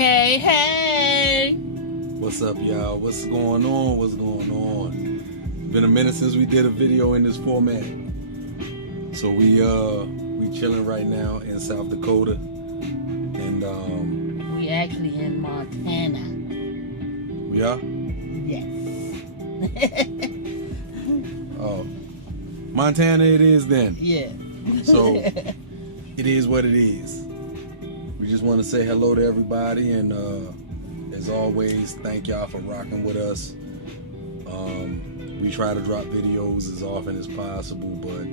Hey, hey! What's up, y'all? What's going on? What's going on? Been a minute since we did a video in this format. So we chilling right now in South Dakota, and we actually in Montana. We are? Yes. Oh, Montana it is then. Yeah. So it is what it is. We just want to say hello to everybody, and as always, thank y'all for rocking with us. We try to drop videos as often as possible, but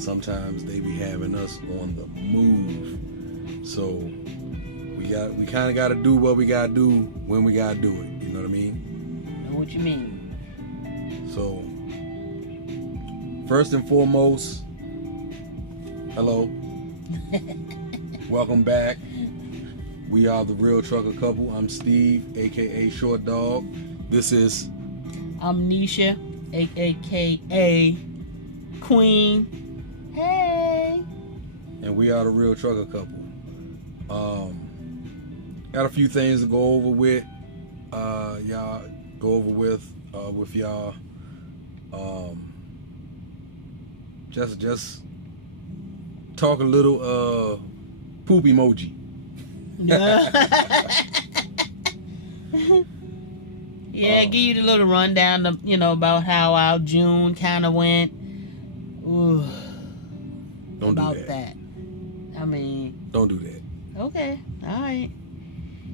sometimes they be having us on the move. So we kind of got to do what we got to do when we got to do it. You know what I mean? Know what you mean. So first and foremost, hello. Welcome back. We are the Real Trucker Couple. I'm Steve, aka Short Dog. This is Nisha, aka Queen. Hey. And we are the Real Trucker Couple. Got a few things to go over with y'all. With y'all. Just talk a little poop emoji. Yeah, give you the little rundown of, about how our June kind of went. Ooh, don't about do that. I mean, don't do that. Okay, all right.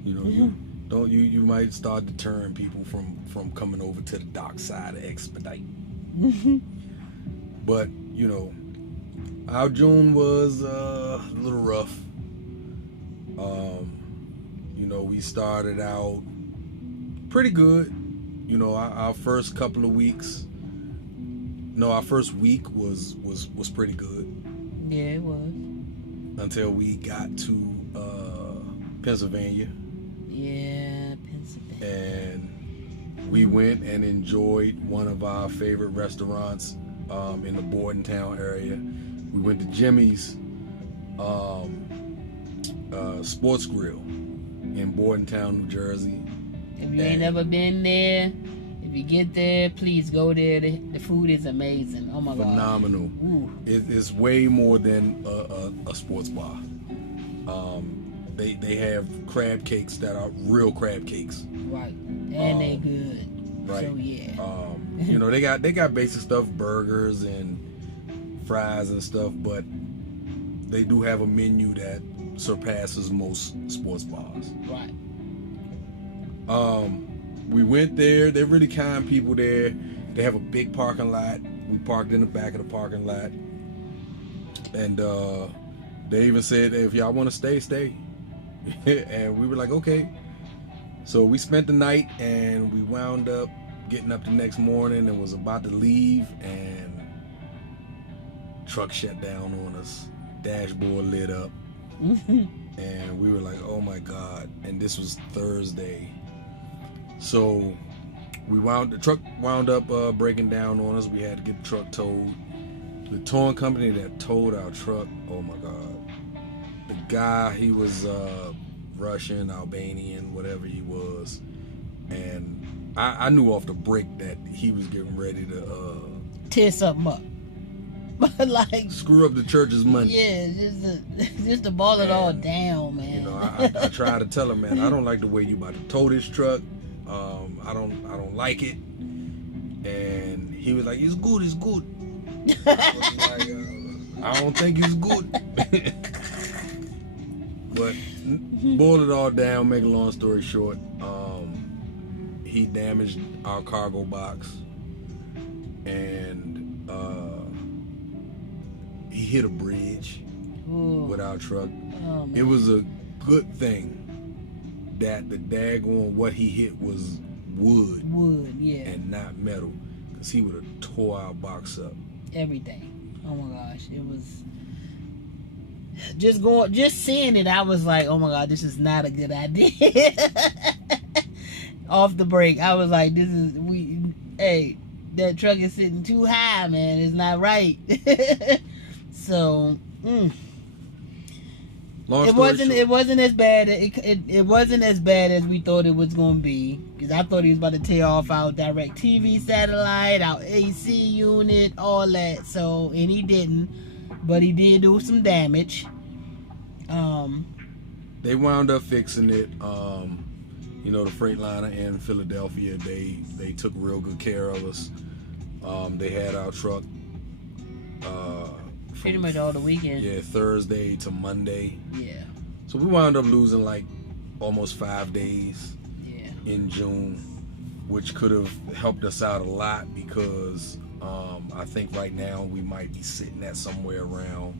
You might start deterring people from coming over to the dark side of Expedite. But our June was a little rough. We started out pretty good. Our first couple of weeks. No, our first week was pretty good. Yeah, it was. Until we got to Pennsylvania. Yeah, Pennsylvania. And we went and enjoyed one of our favorite restaurants in the Bordentown area. We went to Jimmy's Sports Grill in Bordentown, New Jersey. If you ain't never been there, if you get there, please go there. The food is amazing. Oh my God. Phenomenal. It's way more than a sports bar. They have crab cakes that are real crab cakes. Right. And they good. Right. So yeah. They got basic stuff, burgers and fries and stuff, but they do have a menu that surpasses most sports bars. Right. We went there. They're really kind people there. They have a big parking lot. We parked in the back of the parking lot, and they even said that if y'all want to stay, stay. And we were like, okay. So we spent the night, and we wound up getting up the next morning and was about to leave, and truck shut down on us. Dashboard lit up. And we were like, oh my God. And this was Thursday. So the truck wound up breaking down on us. We had to get the truck towed. The towing company that towed our truck, oh my God. The guy, he was Russian, Albanian, whatever he was. And I knew off the break that he was getting ready to tear something up. Like screw up the church's money. Yeah, just to ball it all down, man. I tried to tell him, man, I don't like the way you about to tow this truck. I don't like it. And he was like, it's good. I was like, I don't think it's good. But boil it all down, make a long story short, he damaged our cargo box, and he hit a bridge with our truck. Oh, it was a good thing that the daggone what he hit was wood, yeah, and not metal, because he would have tore our box up. Everything. Oh my gosh, it was just seeing it. I was like, oh my God, this is not a good idea. Off the break, I was like, hey, that truck is sitting too high, man. It's not right. So Long It story wasn't. short, It wasn't as bad. It wasn't as bad as we thought it was gonna be. Because I thought he was about to tear off our direct TV satellite, our AC unit, all that. So, and he didn't, but he did do some damage. They wound up fixing it. You know, the Freightliner in Philadelphia, they took real good care of us. They had our truck Pretty much all the weekend. Yeah, Thursday to Monday. Yeah. So we wound up losing like almost 5 days. Yeah. In June, which could have helped us out a lot because I think right now we might be sitting at somewhere around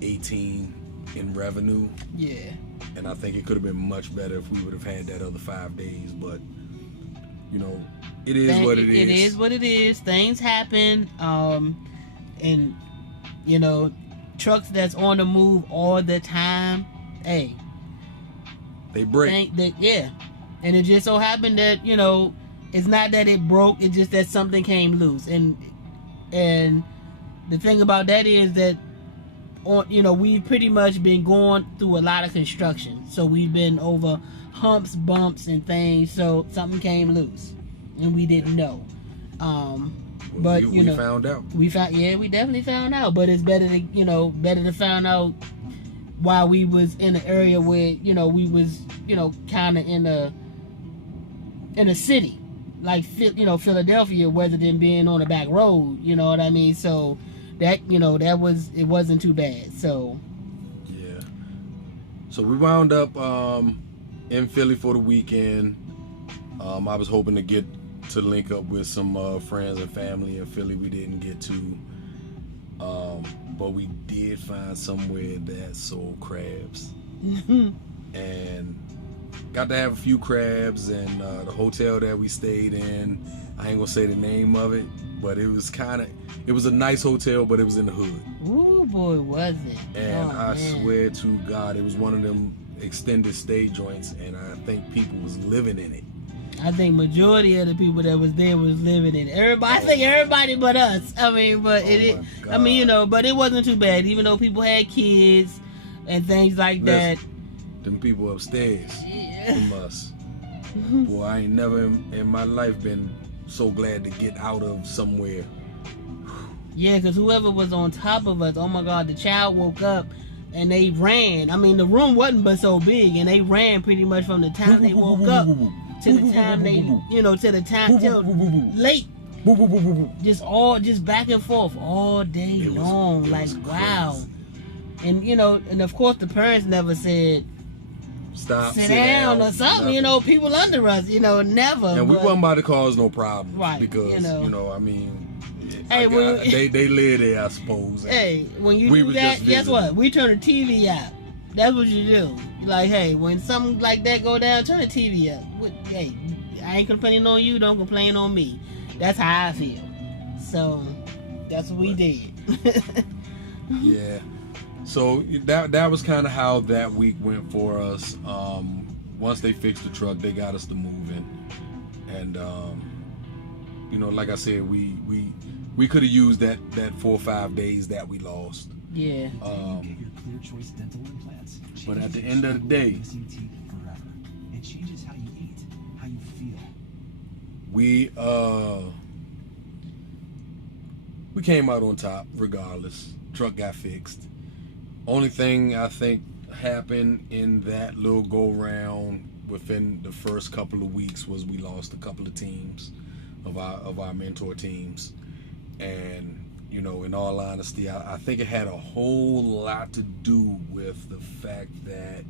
18 in revenue. Yeah. And I think it could have been much better if we would have had that other 5 days. But you know, it is what it is. It is what it is. Things happen. And you know, trucks that's on the move all the time, hey, they break. Yeah. And it just so happened that, you know, it's not that it broke, it's just that something came loose. And the thing about that is that, you know, we've pretty much been going through a lot of construction. So we've been over humps, bumps, and things. So something came loose, and we didn't know. But we found out. We definitely found out. But it's better to find out while we was in an area where, you know, we was, you know, kind of in a city like, you know, Philadelphia, rather than being on a back road. You know what I mean? So that, you know, it wasn't too bad. So yeah. So we wound up in Philly for the weekend. I was hoping to get to link up with some friends and family in Philly. We didn't get to, but we did find somewhere that sold crabs. And got to have a few crabs. And the hotel that we stayed in, I ain't gonna say the name of it, but it was a nice hotel, but it was in the hood. Ooh, boy, was it. And I swear to God, it was one of them extended stay joints, and I think people was living in it. I think majority of the people that was there was living in it. I think everybody but us. I mean, but I mean, you know, but it wasn't too bad, even though people had kids and things like that. Them people upstairs from us. Boy, I ain't never in my life been so glad to get out of somewhere. Yeah, because whoever was on top of us, oh my God, the child woke up and they ran. I mean, the room wasn't but so big, and they ran pretty much from the time they woke up to the time they, you know, to the time till late. Just back and forth all day long. Like, wow. And, you know, and of course the parents never said, stop, sit down or something, nothing. You know, people under us, you know, never. And we wasn't about to cause no problems. Right. Because, you know, I mean, hey, they live there, I suppose. Hey, when you do that, guess what? We turn the TV out. That's what you do. Like, hey, when something like that go down, turn the TV up. Hey, I ain't complaining on you, don't complain on me. That's how I feel. So, that's what we did. Yeah. So, that was kind of how that week went for us. Once they fixed the truck, they got us to moving. And, you know, like I said, we could have used that 4 or 5 days that we lost. Yeah. But at the end of the day, it changes how you eat, how you feel. We came out on top regardless. Truck got fixed. Only thing I think happened in that little go round within the first couple of weeks was we lost a couple of teams of our mentor teams. And, you know, in all honesty, I think it had a whole lot to do with the fact that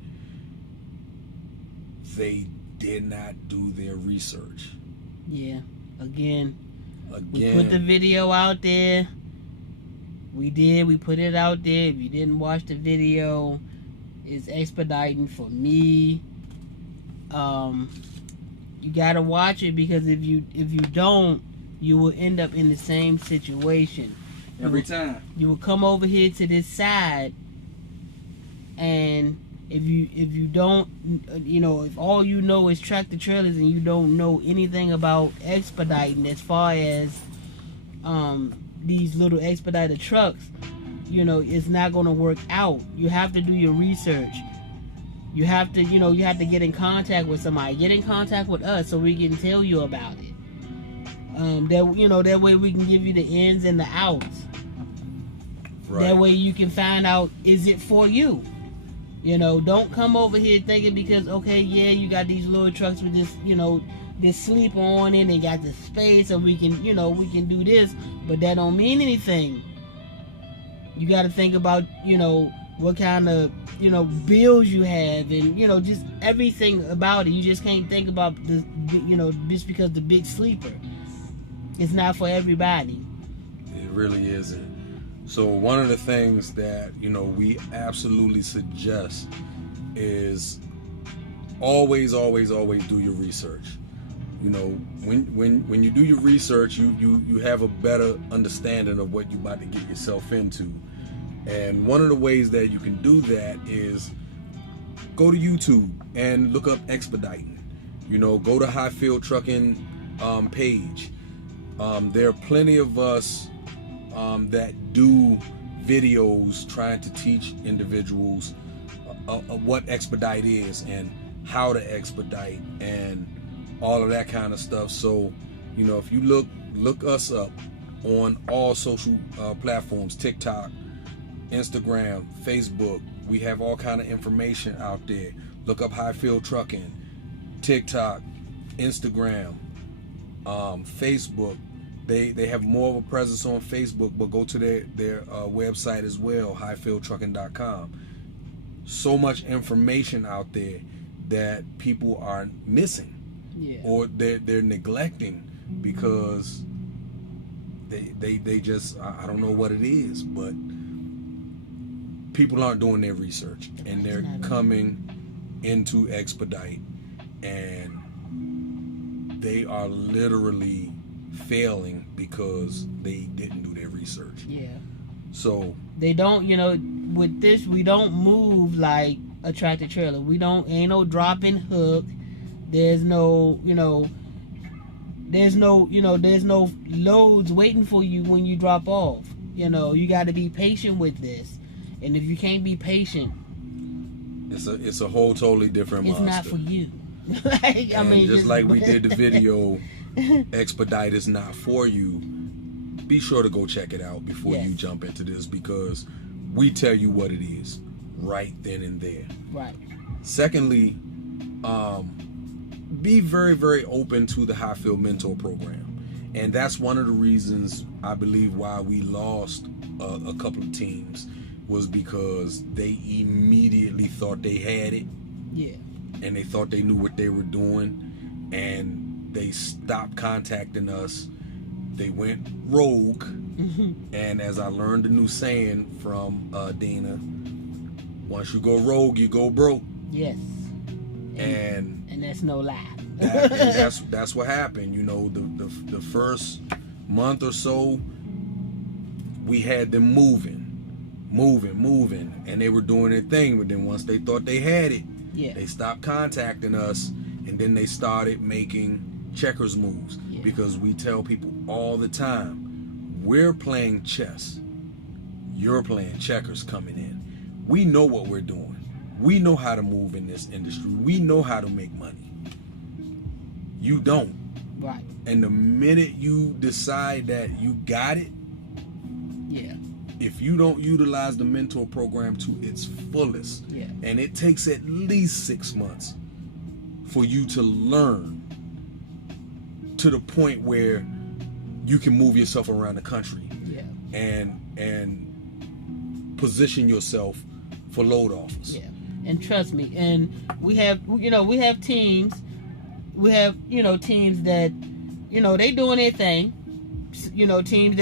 they did not do their research. Yeah. Again, we put the video out there. We did. We put it out there. If you didn't watch the video, it's expediting for me. You gotta watch it, because if you don't, you will end up in the same situation. Every time. You will come over here to this side, and if you don't, you know, if all you know is tractor trailers and you don't know anything about expediting as far as these little expedited trucks, it's not going to work out. You have to do your research. You have to, you have to get in contact with somebody. Get in contact with us so we can tell you about it. That way we can give you the ins and the outs. Right. That way you can find out, is it for you? Don't come over here thinking because, okay, yeah, you got these little trucks with this, this sleeper on it and got the space and we can, we can do this, but that don't mean anything. You got to think about, what kind of, bills you have and, just everything about it. You just can't think about this, just because the big sleeper. It's not for everybody. It really isn't. So one of the things that, we absolutely suggest is always do your research. When you do your research, you have a better understanding of what you're about to get yourself into. And one of the ways that you can do that is go to YouTube and look up expediting. Go to Highfield Trucking page. There are plenty of us that do videos trying to teach individuals what expedite is and how to expedite and all of that kind of stuff. So, if you look us up on all social platforms, TikTok, Instagram, Facebook, we have all kind of information out there. Look up Highfield Trucking, TikTok, Instagram, Facebook. They have more of a presence on Facebook, but go to their website as well, highfieldtrucking.com. So much information out there that people are missing, or they're neglecting because they just, I don't know what it is, but people aren't doing their research and they're coming into expedite and they are literally failing because they didn't do their research. Yeah. So they don't, with this, we don't move like a tractor trailer. Ain't no dropping hook. There's no, there's no loads waiting for you when you drop off. You got to be patient with this. And if you can't be patient, it's a whole totally different monster. It's not for you. Just like we did the video, expedite is not for you. Be sure to go check it out before you jump into this, because we tell you what it is right then and there. Right. Secondly, be very, very open to the Highfield Mentor Program. And that's one of the reasons I believe why we lost a couple of teams, was because they immediately thought they had it. Yeah. And they thought they knew what they were doing. And they stopped contacting us. They went rogue. And as I learned a new saying from Dina, once you go rogue, you go broke. Yes. And that's no lie. That's what happened. The first month or so, we had them moving, and they were doing their thing. But then once they thought they had it, they stopped contacting us, and then they started making checkers moves. Because we tell people all the time, we're playing chess, you're playing checkers coming in. We know what we're doing. We know how to move in this industry. We know how to make money. You don't. Right. And the minute you decide that you got it, if you don't utilize the mentor program to its fullest, and it takes at least 6 months for you to learn to the point where you can move yourself around the country and position yourself for load offers. Yeah. And trust me, and we have teams. We have, teams that, they doing their thing. Teams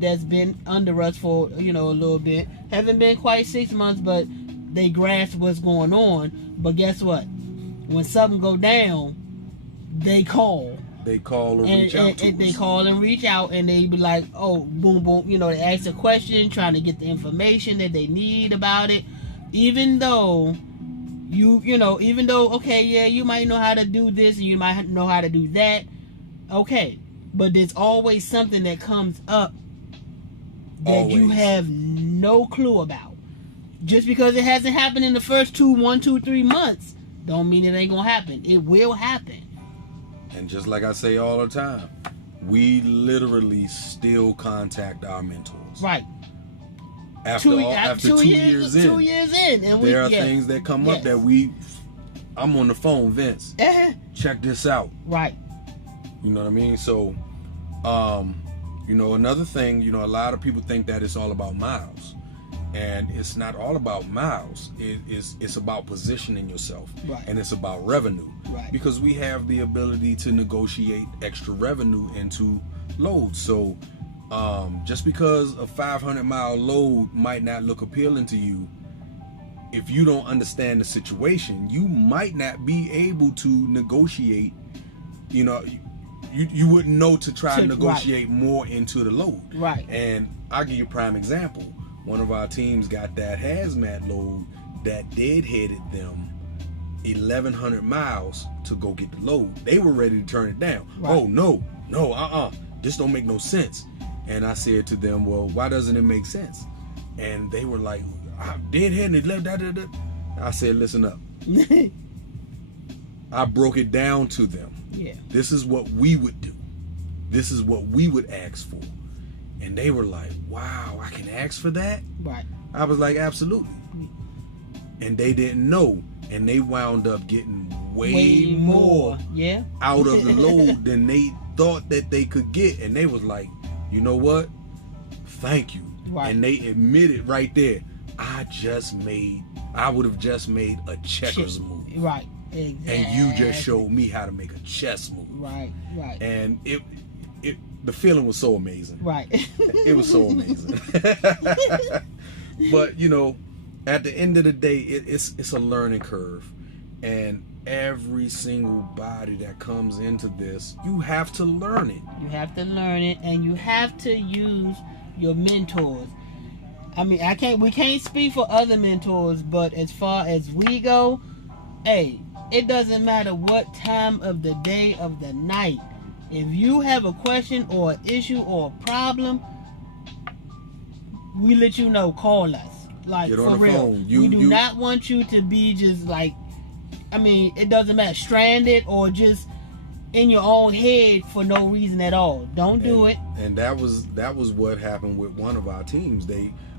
that's been under us for, a little bit. Haven't been quite 6 months, but they grasp what's going on. But guess what? When something go down, they call. They call or reach out to us. They call and reach out, and they be like, oh, boom, boom. They ask a question, trying to get the information that they need about it. Even though okay, yeah, you might know how to do this and you might know how to do that. Okay. But there's always something that comes up that you have no clue about. Just because it hasn't happened in the first 3 months, don't mean it ain't gonna happen. It will happen. And just like I say all the time, we literally still contact our mentors. Right. After 2 years in. 2 years in. And there are things that come up that I'm on the phone, Vince. Check this out. Right. You know what I mean? So, another thing, a lot of people think that it's all about miles. And it's not all about miles. It's about positioning yourself. Right. And it's about revenue. Right. Because we have the ability to negotiate extra revenue into loads. So just because a 500-mile load might not look appealing to you, if you don't understand the situation, you might not be able to negotiate. You wouldn't know to try to negotiate more into the load. Right. And I'll give you a prime example. One of our teams got that hazmat load that deadheaded them 1,100 miles to go get the load. They were ready to turn it down. Right. Oh, no, this don't make no sense. And I said to them, well, why doesn't it make sense? And they were like, deadheaded, da. I said, listen up. I broke it down to them. Yeah. This is what we would do. This is what we would ask for. And they were like, wow, I can ask for that? Right. I was like, absolutely. And they didn't know. And they wound up getting way more out of the load than they thought that they could get. And they was like, you know what? Thank you. Right. And they admitted right there, I would have just made a checkers move. Right. Exactly. And you just showed me how to make a chess move. Right. And the feeling was so amazing. Right. It was so amazing. But at the end of the day, it's a learning curve, and every single body that comes into this, you have to learn it. You have to learn it, and you have to use your mentors. I mean, we can't speak for other mentors, but as far as we go, hey, it doesn't matter what time of the day, of the night. If you have a question or an issue or a problem, we let you know, call us. Like, for real. We do not want you to be just like, it doesn't matter, stranded or just in your own head for no reason at all. Don't do it. And that was what happened with one of our teams.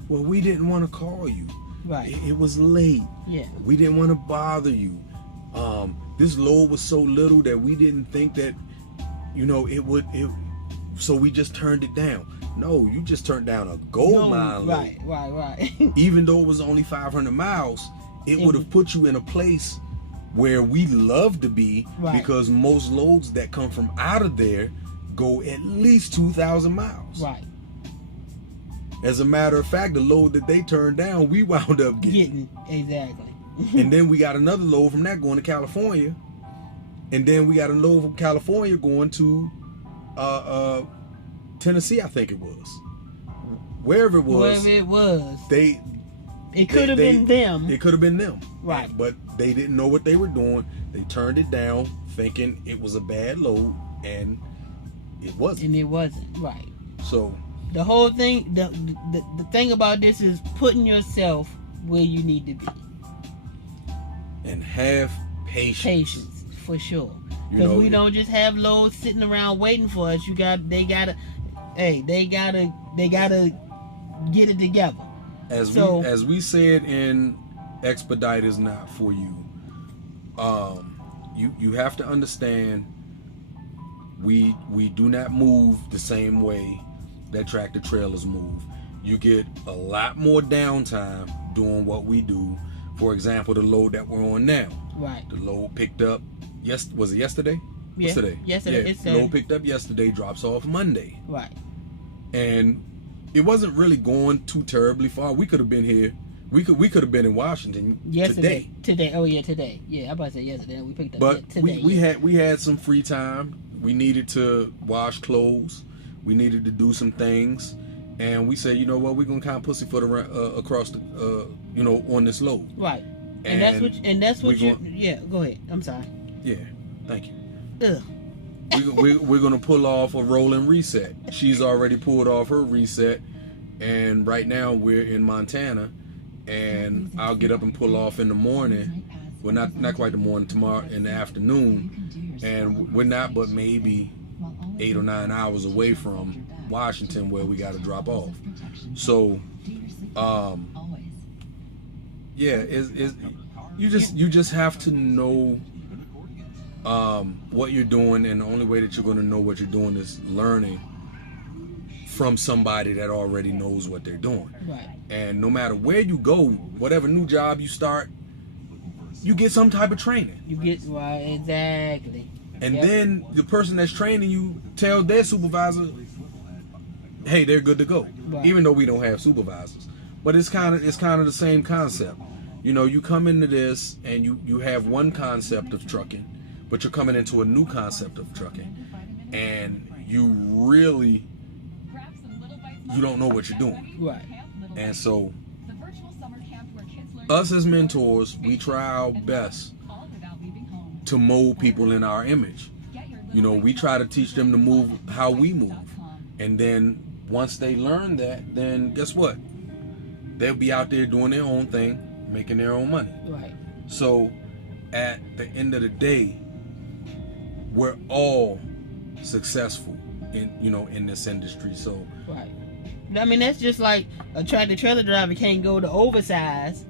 We didn't want to call you. Right. It was late. Yeah. We didn't want to bother you. This load was so little that we didn't think that so we just turned it down. No, you just turned down a gold mine load. Right. Even though it was only 500 miles, it would have put you in a place where we love to be, because most loads that come from out of there go at least 2,000 miles. Right. As a matter of fact, the load that they turned down, we wound up getting. Exactly. And then we got another load from that going to California. And then we got a load from California going to Tennessee, I think it was. Wherever it was. It could have been them. It could have been them. Right. But they didn't know what they were doing. They turned it down thinking it was a bad load, and it wasn't. Right. So the whole thing, the thing about this is putting yourself where you need to be. And have patience. Patience, for sure. Because we don't just have loads sitting around waiting for us. They gotta get it together. As we said in Expedite is not for you. You have to understand, we do not move the same way that tractor trailers move. You get a lot more downtime doing what we do. For example, the load that we're on now. Right. The load picked up, was it yesterday? Yeah. Yesterday. Yeah. The load picked up yesterday, drops off Monday. Right. And it wasn't really going too terribly far. We could have been here. We could have been in Washington today. Oh yeah, today. Yeah, I'm about to say yesterday. We picked up. But today. we had some free time. We needed to wash clothes. We needed to do some things. And we said, you know what, we're gonna kind of pussyfoot around across the, on this load. Right. And that's what you. Yeah. Go ahead. I'm sorry. Yeah. Thank you. Ugh. We're gonna pull off a rolling reset. She's already pulled off her reset, And right now we're in Montana, and I'll get up and pull off in the morning. Well, not quite the morning, tomorrow in the afternoon, and we're not but maybe 8 or 9 hours away from Washington where we got to drop off. So, yeah, you just have to know what you're doing, and the only way that you're going to know what you're doing is learning from somebody that already knows what they're doing. Right. And no matter where you go, whatever new job you start, you get some type of training. You get right, exactly. And then the person that's training you tells their supervisor, hey, they're good to go. Right. Even though we don't have supervisors. But it's kind of the same concept. You know, you come into this and you have one concept of trucking, but you're coming into a new concept of trucking, and you don't know what you're doing. Right. And so us as mentors, we try our best to mold people in our image. You know, we try to teach them to move how we move. And then once they learn that, then guess what? They'll be out there doing their own thing, making their own money. Right. So at the end of the day, we're all successful in this industry. So right. I mean, that's just like a tractor trailer driver can't go to oversized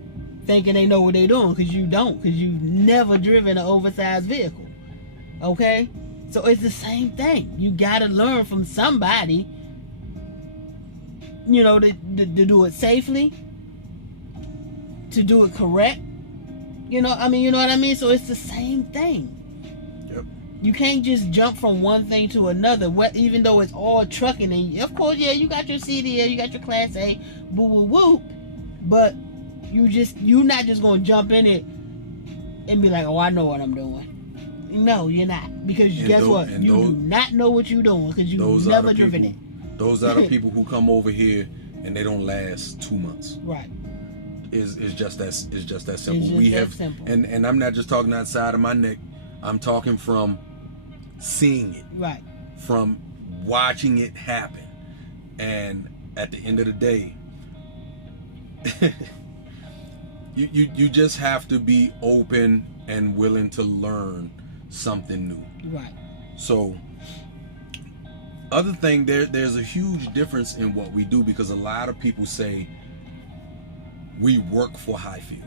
thinking they know what they're doing, because you don't, because you've never driven an oversized vehicle. Okay? So it's the same thing. You gotta learn from somebody, you know, to do it safely, to do it correct. You know what I mean? So it's the same thing. Yep. You can't just jump from one thing to another, even though it's all trucking. And of course, yeah, you got your CDL, you got your Class A, boo woo woo, but you're not just gonna jump in it and be like, oh, I know what I'm doing. No, you're not, because guess what? You do not know what you're doing, because you've never driven it. Those are the people who come over here and they don't last 2 months. Right. It's just that simple. And I'm not just talking outside of my neck. I'm talking from seeing it. Right. From watching it happen. And at the end of the day, you just have to be open and willing to learn something new. Right. So, other thing, there's a huge difference in what we do, because a lot of people say we work for Highfield,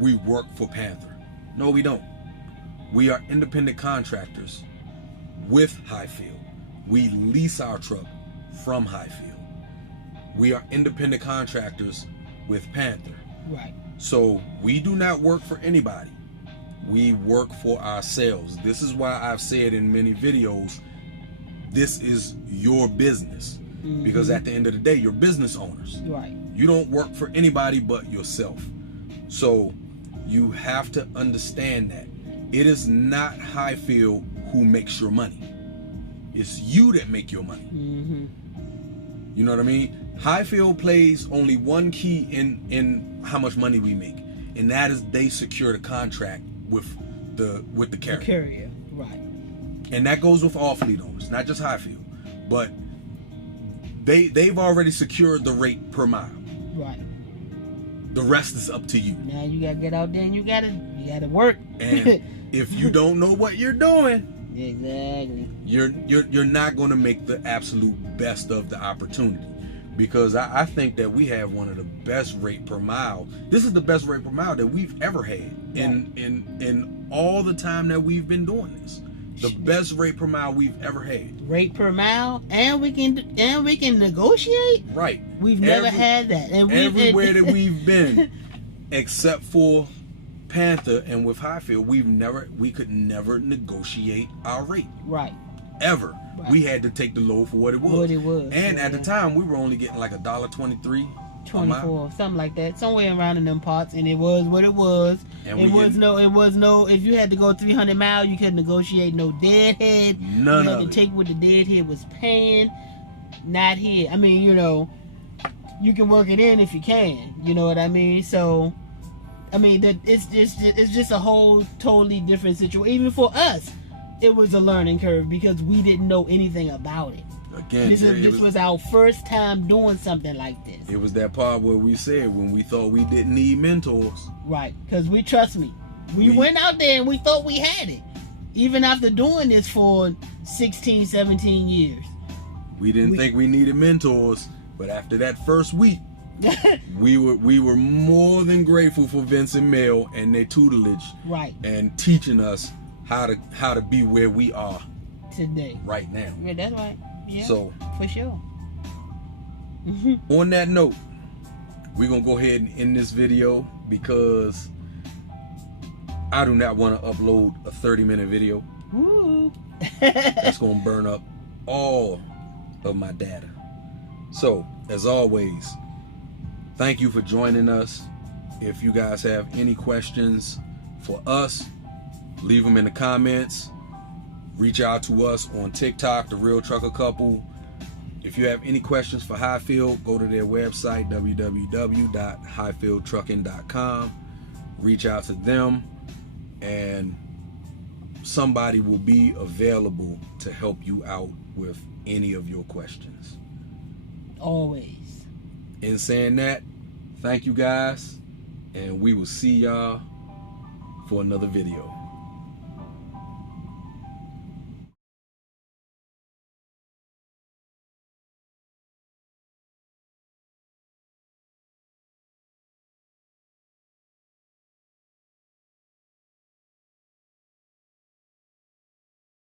we work for Panther. No, we don't. We are independent contractors with Highfield. We lease our truck from Highfield. We are independent contractors with Panther. Right. So we do not work for anybody. We work for ourselves. This is why I've said in many videos, this is your business. Mm-hmm. Because at the end of the day, you're business owners. Right. You don't work for anybody but yourself. So you have to understand that it is not Highfield who makes your money. It's you that make your money. Mm-hmm. You know what I mean? Highfield plays only one key in how much money we make, and that is they secure the contract with the carrier. The carrier, right. And that goes with all fleet owners, not just Highfield. But they've already secured the rate per mile. Right. The rest is up to you. Now you gotta get out there and you gotta work. And if you don't know what you're doing, exactly, you're not gonna make the absolute best of the opportunity. Because I think that we have one of the best rate per mile. This is the best rate per mile that we've ever had in all the time that we've been doing this. The best rate per mile we've ever had. Rate per mile, and we can negotiate. Right. We've never had that, and everywhere that we've been, except for Panther and with Highfield, we could never negotiate our rate. Right. Ever. Right. We had to take the load for what it was. What it was. And at the time, we were only getting like $1.23. 24, something like that, somewhere around in them parts, and it was what it was. And it was no. If you had to go 300 miles, you couldn't negotiate no deadhead. None you of had to take what the deadhead was paying. Not here. I mean, you can work it in if you can. You know what I mean? So, I mean that it's just a whole totally different situation. Even for us, it was a learning curve because we didn't know anything about it. Again, This was our first time doing something like this. It was that part where we said when we thought we didn't need mentors. Right, because trust me, we went out there and we thought we had it. Even after doing this for 16, 17 years. We didn't think we needed mentors, but after that first week, we were more than grateful for Vince and Mel and their tutelage, right, and teaching us how to be where we are today, right now. Yeah, that's right. Yeah, so for sure. On that note, we're gonna go ahead and end this video because I do not want to upload a 30-minute video. Woo. That's gonna burn up all of my data. So as always, thank you for joining us. If you guys have any questions for us, leave them in the comments. Reach out to us on TikTok, The Real Trucker Couple. If you have any questions for Highfield, go to their website, www.highfieldtrucking.com. Reach out to them, and somebody will be available to help you out with any of your questions. Always. In saying that, thank you guys, and we will see y'all for another video.